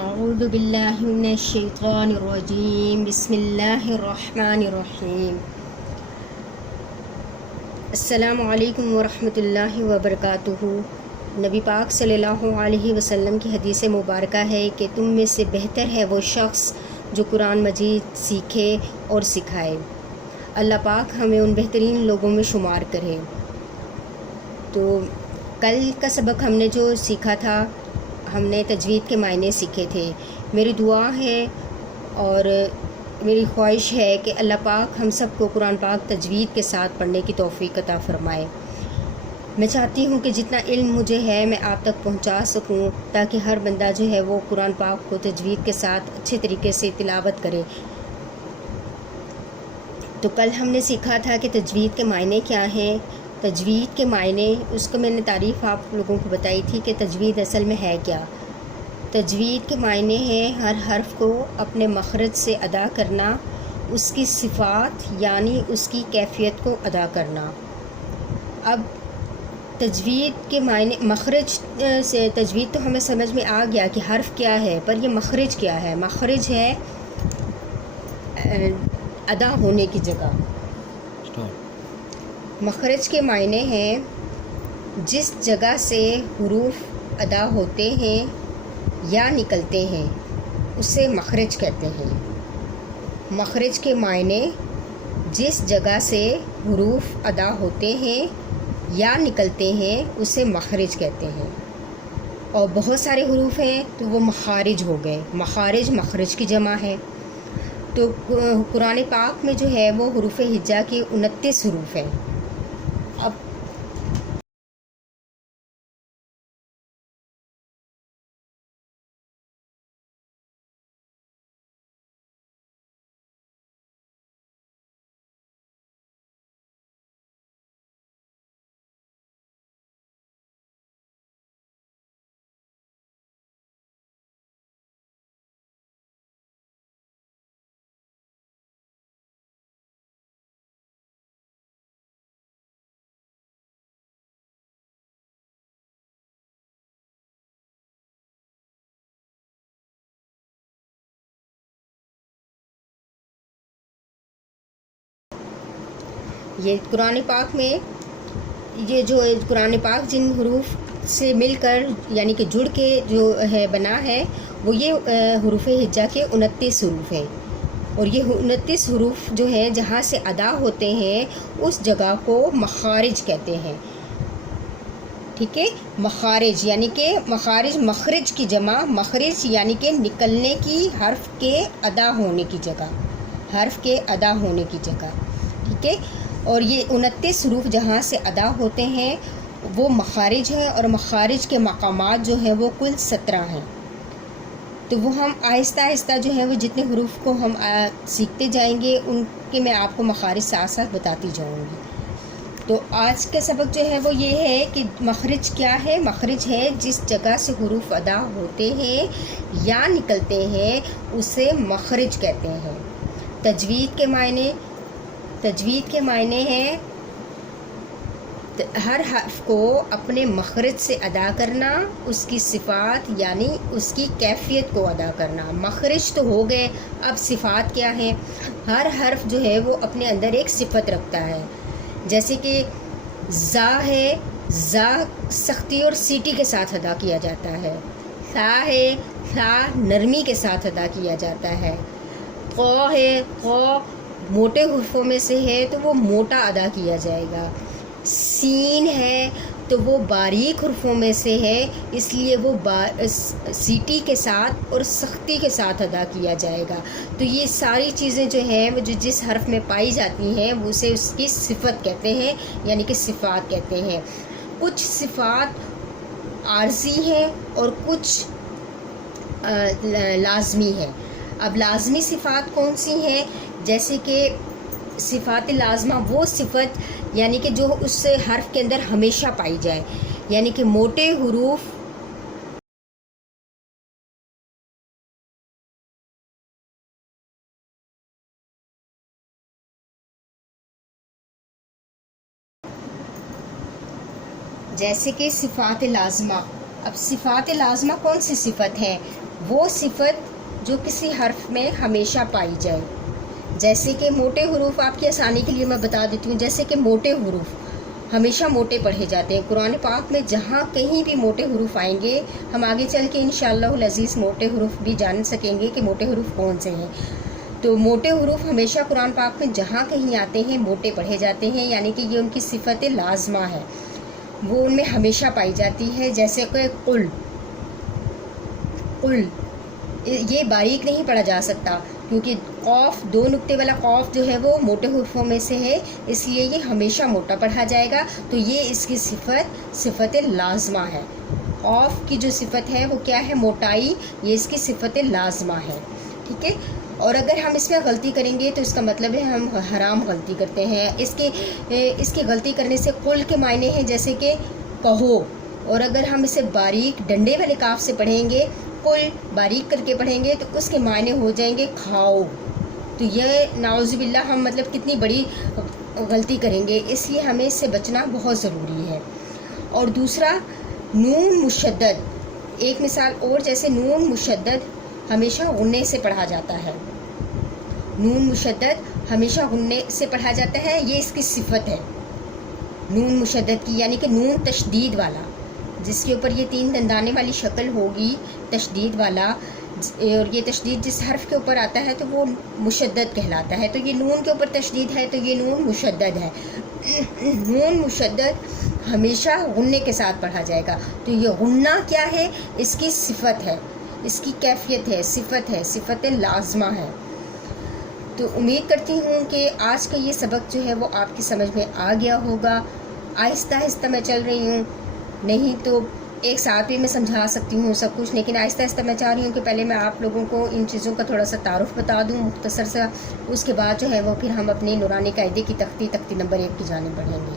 اعوذ باللہ من الشیطان الرجیم بسم اللہ الرحمن الرحیم السلام علیکم ورحمۃ اللہ وبرکاتہ۔ نبی پاک صلی اللہ علیہ وسلم کی حدیث مبارکہ ہے کہ تم میں سے بہتر ہے وہ شخص جو قرآن مجید سیکھے اور سکھائے۔ اللہ پاک ہمیں ان بہترین لوگوں میں شمار کرے۔ تو کل کا سبق ہم نے جو سیکھا تھا، ہم نے تجوید کے معنی سیکھے تھے۔ میری دعا ہے اور میری خواہش ہے کہ اللہ پاک ہم سب کو قرآن پاک تجوید کے ساتھ پڑھنے کی توفیق عطا فرمائے۔ میں چاہتی ہوں کہ جتنا علم مجھے ہے میں آپ تک پہنچا سکوں، تاکہ ہر بندہ جو ہے وہ قرآن پاک کو تجوید کے ساتھ اچھے طریقے سے تلاوت کرے۔ تو کل ہم نے سیکھا تھا کہ تجوید کے معنی کیا ہیں۔ تجوید کے معنی، اس کو میں نے تعریف آپ لوگوں کو بتائی تھی کہ تجوید اصل میں ہے کیا۔ تجوید کے معنی ہیں ہر حرف کو اپنے مخرج سے ادا کرنا، اس کی صفات یعنی اس کی کیفیت کو ادا کرنا۔ اب تجوید کے معنی، مخرج سے تجوید تو ہمیں سمجھ میں آ گیا کہ حرف کیا ہے، پر یہ مخرج کیا ہے؟ مخرج ہے ادا ہونے کی جگہ۔ مخرج کے معنی ہیں جس جگہ سے حروف ادا ہوتے ہیں یا نکلتے ہیں، اسے مخرج کہتے ہیں۔ مخرج کے معنی جس جگہ سے حروف ادا ہوتے ہیں یا نکلتے ہیں، اسے مخرج کہتے ہیں۔ اور بہت سارے حروف ہیں تو وہ مخارج ہو گئے۔ مخارج مخرج کی جمع ہے۔ تو قرآن پاک میں جو ہے وہ حروف ہجا کے 29 حروف ہیں۔ اب یہ قرآن پاک میں یہ جو قرآن پاک جن حروف سے مل کر یعنی کہ جڑ کے جو ہے بنا ہے، وہ یہ حروف ہجا کے 29 حروف ہیں۔ اور یہ 29 حروف جو ہیں جہاں سے ادا ہوتے ہیں، اس جگہ کو مخارج کہتے ہیں۔ ٹھیک ہے، مخارج یعنی کہ مخارج مخرج کی جمع، مخرج یعنی کہ نکلنے کی، حرف کے ادا ہونے کی جگہ، حرف کے ادا ہونے کی جگہ۔ ٹھیک ہے، اور یہ 29 حروف جہاں سے ادا ہوتے ہیں وہ مخارج ہیں، اور مخارج کے مقامات جو ہیں وہ کل 17 ہیں۔ تو وہ ہم آہستہ آہستہ جو ہے وہ جتنے حروف کو ہم سیکھتے جائیں گے، ان کے میں آپ کو مخارج ساتھ ساتھ بتاتی جاؤں گی۔ تو آج کا سبق جو ہے وہ یہ ہے کہ مخرج کیا ہے۔ مخرج ہے جس جگہ سے حروف ادا ہوتے ہیں یا نکلتے ہیں، اسے مخرج کہتے ہیں۔ تجوید کے معنی، تجوید کے معنی ہیں ہر حرف کو اپنے مخرج سے ادا کرنا، اس کی صفات یعنی اس کی کیفیت کو ادا کرنا۔ مخرج تو ہو گئے، اب صفات کیا ہیں؟ ہر حرف جو ہے وہ اپنے اندر ایک صفت رکھتا ہے۔ جیسے کہ زا ہے، زا سختی اور سیٹی کے ساتھ ادا کیا جاتا ہے۔ ثا ہے، ثا نرمی کے ساتھ ادا کیا جاتا ہے۔ قو ہے، قو موٹے حروفوں میں سے ہے تو وہ موٹا ادا کیا جائے گا۔ سین ہے تو وہ باریک حروفوں میں سے ہے، اس لیے وہ سیٹی کے ساتھ اور سختی کے ساتھ ادا کیا جائے گا۔ تو یہ ساری چیزیں جو ہیں وہ جو جس حرف میں پائی جاتی ہیں وہ اسے اس کی صفت کہتے ہیں، یعنی کہ صفات کہتے ہیں۔ کچھ صفات عارضی ہیں اور کچھ لازمی ہیں۔ اب لازمی صفات کون سی ہیں؟ جیسے کہ صفات لازمہ وہ صفت یعنی کہ جو اس حرف کے اندر ہمیشہ پائی جائے، یعنی کہ موٹے حروف جیسے کہ صفات لازمہ۔ اب صفات لازمہ کون سی صفت ہے؟ وہ صفت جو کسی حرف میں ہمیشہ پائی جائے. جیسے کہ موٹے حروف، آپ کی آسانی کے لیے میں بتا دیتی ہوں، جیسے کہ موٹے حروف ہمیشہ موٹے پڑھے جاتے ہیں. قرآن پاک میں جہاں کہیں بھی موٹے حروف آئیں گے، ہم آگے چل کے انشاءاللہ العزیز موٹے حروف بھی جان سکیں گے کہ موٹے حروف کون سے ہیں. تو موٹے حروف ہمیشہ قرآن پاک میں جہاں کہیں آتے ہیں موٹے پڑھے جاتے ہیں، یعنی کہ یہ ان کی صفت لازمہ ہے، وہ ان میں ہمیشہ پائی جاتی ہے. جیسے کہ قل، قل یہ باریک نہیں پڑھا جا سکتا کیونکہ قاف، 2 نقطے والا قاف جو ہے وہ موٹے حروفوں میں سے ہے، اس لیے یہ ہمیشہ موٹا پڑھا جائے گا. تو یہ اس کی صفت لازمہ ہے. قاف کی جو صفت ہے وہ کیا ہے؟ موٹائی. یہ اس کی صفت لازمہ ہے. ٹھیک ہے. اور اگر ہم اس میں غلطی کریں گے تو اس کا مطلب ہے ہم حرام غلطی کرتے ہیں. اس کی غلطی کرنے سے قل کے معنی ہیں جیسے کہ کہو، اور اگر ہم اسے باریک ڈنڈے والے کاف سے پڑھیں گے، قل باریک کر کے پڑھیں گے، تو اس کے معنی ہو جائیں گے کھاؤ. تو یہ نعوذ باللہ ہم مطلب کتنی بڑی غلطی کریں گے، اس لیے ہمیں اس سے بچنا بہت ضروری ہے. اور دوسرا نون مشدد، ایک مثال اور، جیسے نون مشدد ہمیشہ غنّے سے پڑھا جاتا ہے. نون مشدد ہمیشہ غنّے سے پڑھا جاتا ہے، یہ اس کی صفت ہے نون مشدد کی، یعنی کہ نون تشدید والا، جس کے اوپر یہ 3 دندانے والی شکل ہوگی تشدید والا، اور یہ تشدید جس حرف کے اوپر آتا ہے تو وہ مشدد کہلاتا ہے. تو یہ نون کے اوپر تشدید ہے تو یہ نون مشدد ہے. نون مشدد ہمیشہ غنّے کے ساتھ پڑھا جائے گا. تو یہ غنّہ کیا ہے؟ اس کی صفت ہے، اس کی کیفیت ہے، صفت ہے، صفت لازمہ ہے. تو امید کرتی ہوں کہ آج کا یہ سبق جو ہے وہ آپ کی سمجھ میں آ گیا ہوگا. آہستہ آہستہ میں چل رہی ہوں، نہیں تو ایک ساتھ بھی میں سمجھا سکتی ہوں سب کچھ، لیکن آہستہ آہستہ میں چاہ رہی ہوں کہ پہلے میں آپ لوگوں کو ان چیزوں کا تھوڑا سا تعارف بتا دوں مختصر سا، اس کے بعد جو ہے وہ پھر ہم اپنے نورانی قاعدے کی تختی نمبر 1 کی جانب بڑھیں گے.